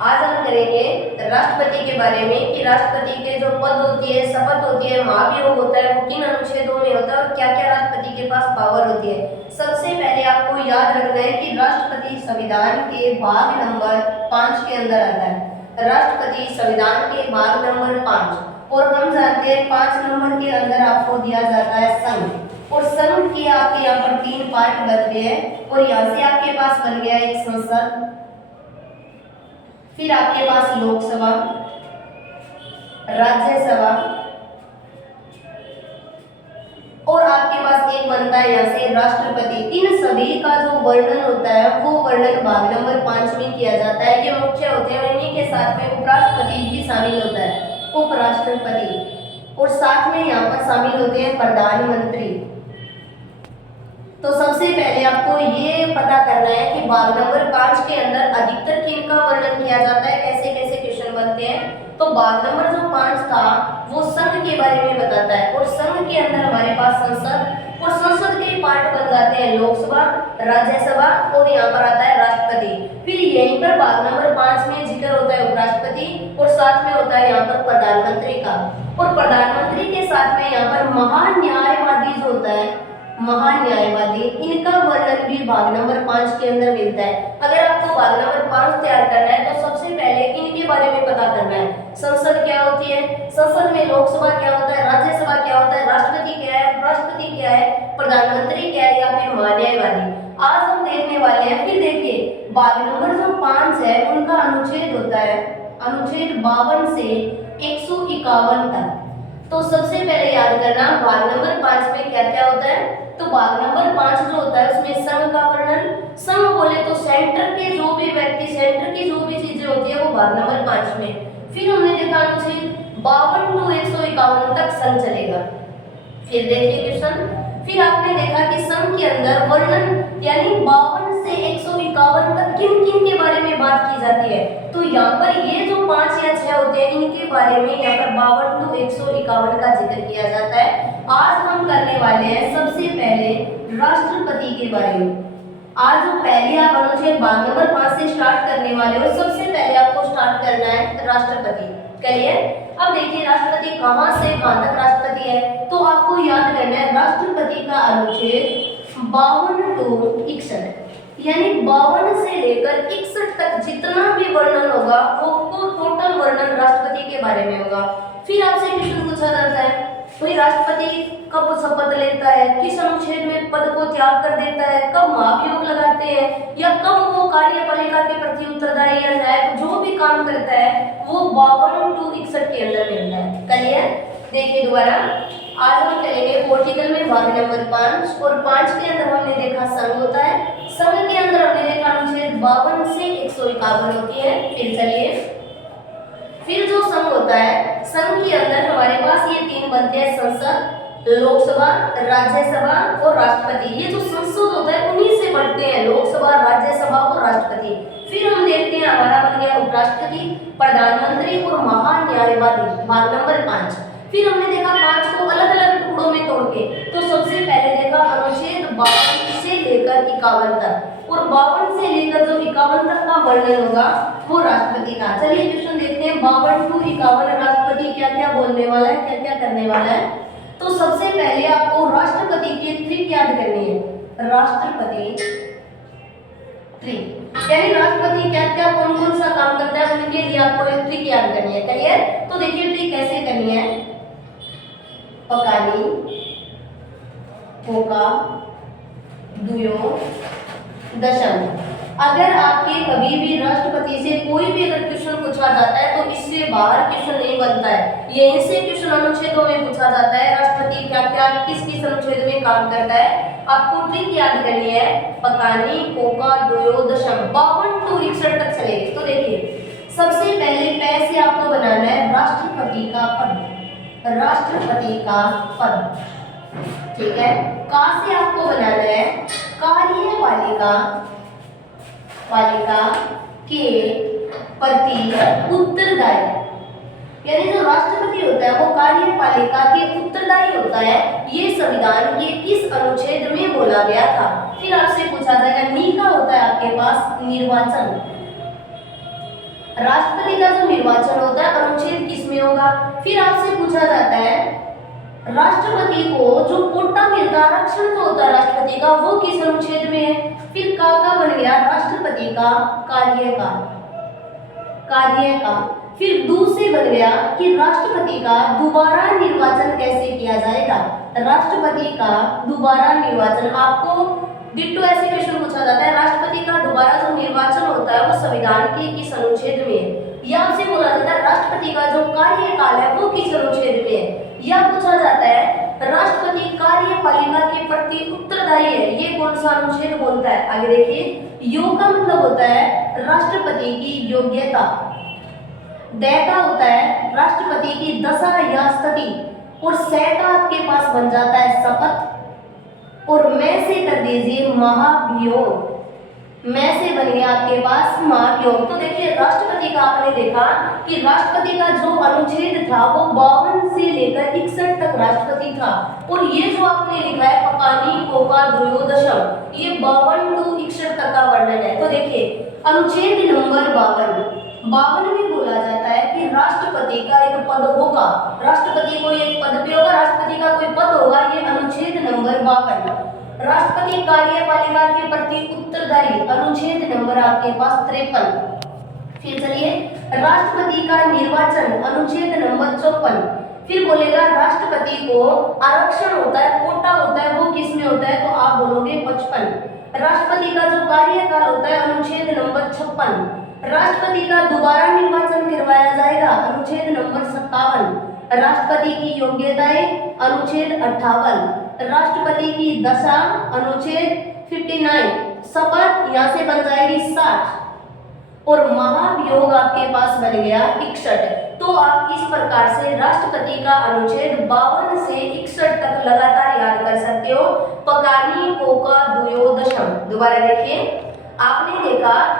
आज हम करेंगे राष्ट्रपति के बारे में कि राष्ट्रपति के जो पद होती है, शपथ होती है, महाभियोग होता है, वो किन अनुच्छेदों में होता है और क्या क्या राष्ट्रपति के पास पावर होती है। सबसे पहले आपको याद रखना है कि राष्ट्रपति संविधान के भाग नंबर 5 के अंदर आता है। राष्ट्रपति संविधान के भाग नंबर 5 और हम जानते हैं 5 नंबर के अंदर आपको दिया जाता है संघ, और संघ के आपके यहाँ पर 3 पार्ट बन गए हैं और यहाँ से आपके पास बन गया एक संसद, फिर आपके पास लोकसभा, राज्यसभा और आपके पास एक बनता है यहाँ से राष्ट्रपति। इन सभी का जो वर्णन होता है वो वर्णन भाग नंबर 5 में किया जाता है। ये मुख्य होते हैं और इन्हीं के साथ में उपराष्ट्रपति भी शामिल होता है, उपराष्ट्रपति, और साथ में यहाँ पर शामिल होते हैं प्रधानमंत्री। तो सबसे पहले आपको ये पता करना है कि भाग नंबर 5 के अंदर अधिकतर किन का वर्णन किया जाता है, कैसे कैसे क्वेश्चन बनते हैं। तो भाग नंबर जो 5 था वो संघ के बारे में बताता है और संघ के अंदर हमारे पास संसद और संसद के पार्ट बन जाते हैं लोकसभा, राज्यसभा और यहाँ पर आता है राष्ट्रपति। फिर यहीं पर भाग नंबर 5 में जिक्र होता है उपराष्ट्रपति और साथ में होता है यहाँ पर प्रधानमंत्री का, और प्रधानमंत्री के साथ में यहाँ पर महान्यायवादी जो होता है, महान्यायवादी, इनका वर्णन भी भाग नंबर 5 के अंदर मिलता है। अगर आपको भाग नंबर 5 तैयार करना है तो सबसे पहले इनके बारे में पता करना है। संसद क्या होती है, संसद में लोकसभा क्या होता है, राज्यसभा क्या होता है, राष्ट्रपति क्या है, उपराष्ट्रपति क्या है, प्रधानमंत्री क्या है या फिर महान्यायवादी, आज हम देखने वाले हैं। फिर देखिए भाग नंबर जो 5 है उनका अनुच्छेद होता है अनुच्छेद 52 से 151 तक। तो सबसे पहले याद करना भाग नंबर 5 में क्या क्या होता है। तो भाग नंबर 5 जो होता है उसमें संघ का वर्णन, संघ बोले तो सेंटर के जो भी व्यक्ति, सेंटर की जो भी चीजें होती है वो भाग नंबर 5 में। फिर हमने देखा अनुच्छेद 52 to 151 तक संघ चलेगा। फिर देखिए क्वेश्चन, फिर आपने देखा कि संघ के अंदर वर्णन यानी 52 से 151 तक किन किन के बारे में बात की जाती है। तो यहाँ पर ये जो 5 या 6 होते हैं इनके बारे में यहाँ पर 52 to 151 का जिक्र किया जाता है। आज हम करने वाले हैं सबसे पहले राष्ट्रपति के बारे में। आज जो पहले आप अनुच्छेद भाग नंबर 5 से स्टार्ट करने वाले हो, सबसे पहले आपको स्टार्ट करना है राष्ट्रपति। करिए अब देखिए राष्ट्रपति कहाँ से कहाँ तक राष्ट्रपति है। तो आपको याद करना है राष्ट्रपति का अनुच्छेद 52 to 61 यानी 52 से लेकर 61 तक जितना भी वर्णन होगा वो टोटल वर्णन राष्ट्रपति के बारे में होगा। फिर आपसे क्वेश्चन पूछा जाता है कोई राष्ट्रपति कब शपथ लेता है, किस अनुच्छेद में पद को त्याग कर देता है, कब महाभियोग लगाते हैं या कब वो कार्यपालिका के प्रति उत्तरदायी या न्यायिक जो भी काम करता है वो 52 to 61 के अंदर मिलता है। करिए देखिए दोबारा, आज हम करेंगे पॉलिटिकल में भाग नंबर 5 और 5 के अंदर हमने देखा संघ होता है, संघ के अंदर हमने देखा अनुच्छेद 52 से 151 होती है। फिर चलिए फिर जो संघ होता है, संघ के अंदर हमारे पास ये 3 बनते हैं संसद, लोकसभा, राज्यसभा और राष्ट्रपति। ये जो संसद होता है उन्हीं से बढ़ते हैं लोकसभा, राज्यसभा और राष्ट्रपति। फिर हम देखते हैं हमारा बन गया उपराष्ट्रपति, प्रधानमंत्री और महान्यायवादी भाग नंबर 5। फिर हमने देखा 5 को अलग अलग टुकड़ों में तोड़ के, तो सबसे पहले देखा अनुच्छेद 52 से लेकर 51 तक, और 52 से लेकर जो 51 तक का वर्णन होगा वो राष्ट्रपति का। चलिए क्वेश्चन देखते हैं 52 to 51 राष्ट्रपति क्या क्या बोलने वाला है, क्या क्या करने वाला है। तो सबसे पहले आपको राष्ट्रपति की ट्रिक याद करनी है। राष्ट्रपति ट्रिक यानी राष्ट्रपति क्या क्या कौन कौन सा काम करता है उनके लिए आपको एक ट्रिक याद करनी है। करिए तो देखिए ट्रिक कैसे करनी है। पकानी पोका दुयो दशम। अगर आपके कभी भी राष्ट्रपति से कोई भी अगर क्वेश्चन पूछा जाता है तो इससे बाहर क्वेश्चन नहीं बनता है, यहीं से क्वेश्चन अनुच्छेदों में पूछा जाता है राष्ट्रपति क्या क्या किस किस अनुच्छेद में काम करता है। आपको ट्रिक याद करनी है, पकानी कोका दुयो दशम 52 to 61 तक चलेगी। तो देखिए सबसे पहले पै से आपको बनाना है राष्ट्रपति का पद, राष्ट्रपति का पद, ठीक है। का से आपको बनाना है कार्यपालिका, पालिका के प्रति उत्तरदायी, यानी जो राष्ट्रपति होता है वो कार्यपालिका के उत्तरदायी होता है। ये संविधान के किस अनुच्छेद में बोला गया था। फिर आपसे पूछा जाएगा नी का होता है आपके पास निर्वाचन, राष्ट्रपति का जो निर्वाचन होता है अनुच्छेद किस में होगा। फिर आपसे पूछा जाता है राष्ट्रपति को जो कोटा मिलता है, आरक्षण जो होता है राष्ट्रपति का, वो किस अनुच्छेद में है। फिर का बन गया राष्ट्रपति का कार्यकाल, कार्यकाल। फिर दूसरे बन गया कि राष्ट्रपति का दोबारा निर्वाचन कैसे किया जाएगा। राष्ट्रपति का दोबारा निर्वाचन, आपको डिट्टो ऐसे क्वेश्चन पूछा जाता है राष्ट्रपति का दोबारा जो निर्वाचन होता है वो संविधान के किस अनुच्छेद में है। या आपसे बोला जाता है राष्ट्रपति का जो कार्यकाल है वो किस अनुच्छेद में है। या पूछा जाता है राष्ट्रपति कार्यपालिका के प्रति उत्तरदायी है, ये कौन सा अनुच्छेद बोलता है। आगे देखिए, योग का मतलब होता है राष्ट्रपति की योग्यता, दय का होता है राष्ट्रपति की दशा या स्थिति, और सह का आपके पास बन जाता है शपथ, और मैं से कर दीजिए महाभियोग, मैं से बन गया आपके पास महाभियोग। तो देखिए राष्ट्रपति का आपने देखा कि राष्ट्रपति का जो अनुच्छेद था वो 52 से लेकर 61 तक राष्ट्रपति था, और ये जो आपने लिखा है पकानी कोका द्वयोदशम, ये 52 to 61 तक का वर्णन है। तो देखिए अनुच्छेद नंबर 52 में बोला जाता है कि राष्ट्रपति का एक पद होगा, राष्ट्रपति को एक पद भी होगा, राष्ट्रपति का कोई पद होगा, ये अनुच्छेद नंबर 52। राष्ट्रपति कार्यपालिका के प्रति उत्तरदायी, अनुच्छेद नंबर आपके पास 53। फिर चलिए राष्ट्रपति का निर्वाचन, अनुच्छेद नंबर 54। फिर बोलेगा राष्ट्रपति को आरक्षण होता है, कोटा होता है, वो किस में होता है, तो आप बोलोगे 55। राष्ट्रपति का जो कार्यकाल होता है अनुच्छेद नंबर 56। राष्ट्रपति का दोबारा निर्वाचन करवाया जाएगा, अनुच्छेद नंबर 57। राष्ट्रपति की योग्यताएं, अनुच्छेद 58। राष्ट्रपति की दशा, अनुच्छेद 59। शपथ यहाँ से बन जाएगी 60, और महाभियोग आपके पास बन गया 61। तो आप इस प्रकार से राष्ट्रपति का अनुच्छेद 52 से 61 तक लगातार याद कर सकते हो। पकानी कोका द्वयोदशम। दोबारा देखिए, आपने देखा